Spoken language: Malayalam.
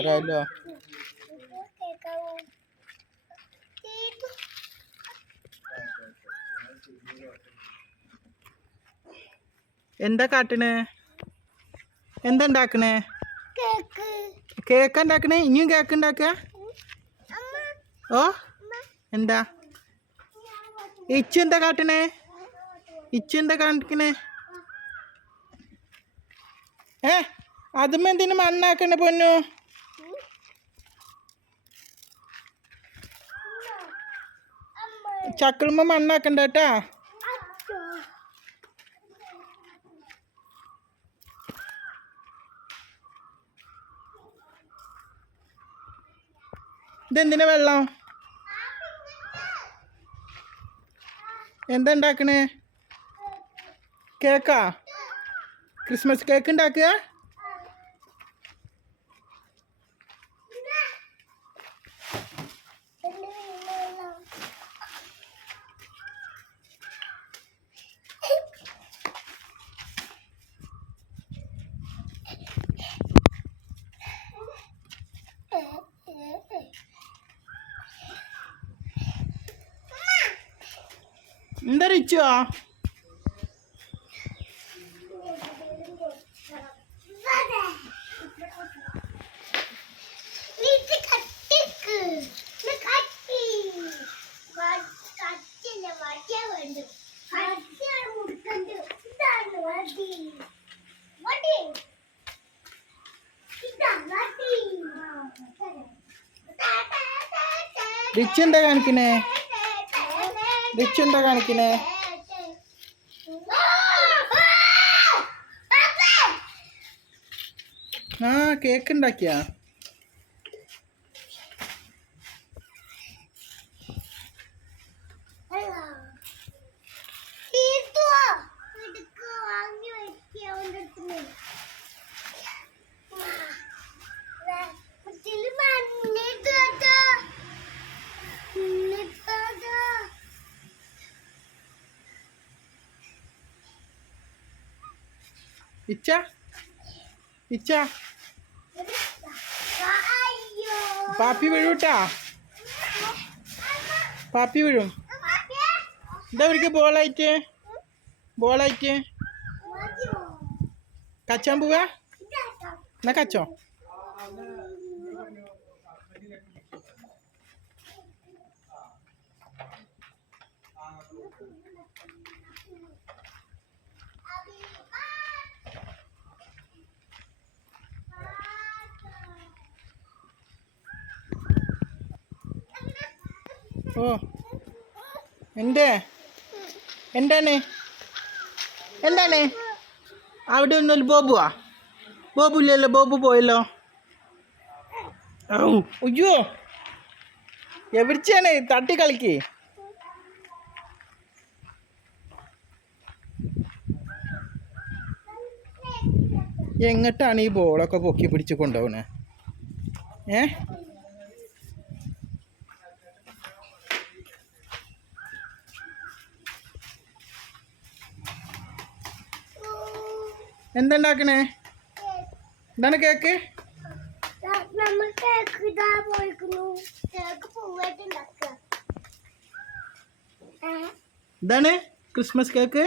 ആരാലോ എന്താ കാട്ടണേ? എന്താ ഉണ്ടാക്കണേ? കേക്ക് ഉണ്ടാക്കണേ? ഇനിയും കേക്ക് ഉണ്ടാക്ക? ഓ എന്താ ഇച്ചു എന്താ കാട്ടണേ? ഇച്ചു എന്താ കാണിക്കണേ? അതും എന്തിനു മണ്ണാക്കണ പൊന്നു? ചക്കളുമ്പോ മണ്ണാക്കണ്ട കേട്ടാ. ഇതെന്തിനാ വെള്ളം? എന്താ ഉണ്ടാക്കണേ? കേക്കാ? ക്രിസ്മസ് കേക്ക് ഉണ്ടാക്കുക? എന്താ റിച്ചോ? റിച്ച് എന്താ കാണിക്കണേ? റിച്ച് എന്താ കാണിക്കണേ? ആ കേക്ക് ഉണ്ടാക്കിയാ? ഇച്ച ഇച്ച പാപ്പി വീഴൂട്ടാ. പാപ്പി വീഴും. എന്താ അവർക്ക് ബോളായിട്ട് കച്ചാൻ പോവാ? എന്നാ കച്ചോ. ഓ എന്താണ് അവിടെ ഒന്നൊരു ബോബുവാ? ബോബുല്ലല്ലോ, ബോബു പോയല്ലോ. അയ്യോ എവിടെയാണ്? തട്ടി കളിക്ക്. എങ്ങോട്ടാണ് ഈ ബോളൊക്കെ പൊക്കി പിടിച്ച് കൊണ്ടുപോകണേ? എന്തുണ്ടാക്കണേ? എന്താണ് കേക്ക്? ഇതാണ് ക്രിസ്മസ് കേക്ക്.